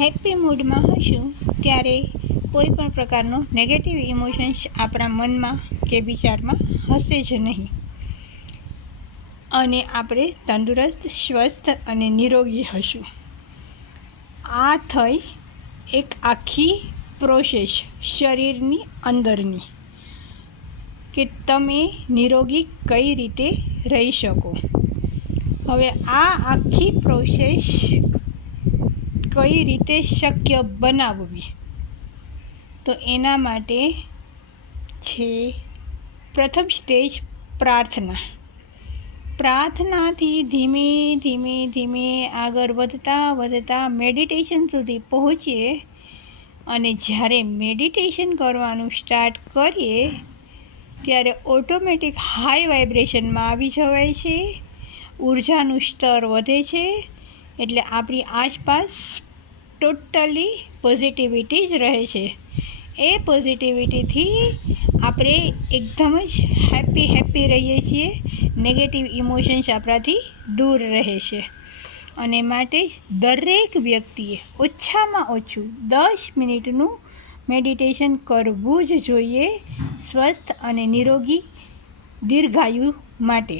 Happy મૂડમાં હશું ત્યારે કોઈ પણ પ્રકારનો નેગેટિવ ઇમોશન્સ આપણા મનમાં કે વિચારમાં હશે જ નહીં અને આપણે તંદુરસ્ત, સ્વસ્થ અને નિરોગી હશું. આ થઈ એક આખી પ્રોસેસ શરીરની અંદરની કે તમે નિરોગી કઈ રીતે રહી શકો. હવે આ આખી પ્રોસેસ કઈ રીતે શક્ય બનાવવી, તો એના માટે છે પ્રથમ સ્ટેજ પ્રાર્થનાથી ધીમે ધીમે આગળ વધતા મેડિટેશન સુધી પહોંચીએ. અને જ્યારે મેડિટેશન કરવાનું સ્ટાર્ટ કરીએ ત્યારે ઓટોમેટિક હાઈ વાઇબ્રેશનમાં આવી જવાય છે, ઉર્જાનું સ્તર વધે છે. એટલે આપણી આસપાસ ટોટલી પોઝિટિવિટી જ રહે છે. એ પોઝિટિવિટીથી આપણે એકદમ જ હેપી રહીએ છીએ. નેગેટિવ ઇમોશન્સ આપણાથી દૂર રહે છે. અને માટે જ દરેક વ્યક્તિએ ઓછામાં ઓછું 10 મિનિટનું મેડિટેશન કરવું જ જોઈએ, સ્વસ્થ અને નિરોગી દીર્ઘાયુ માટે.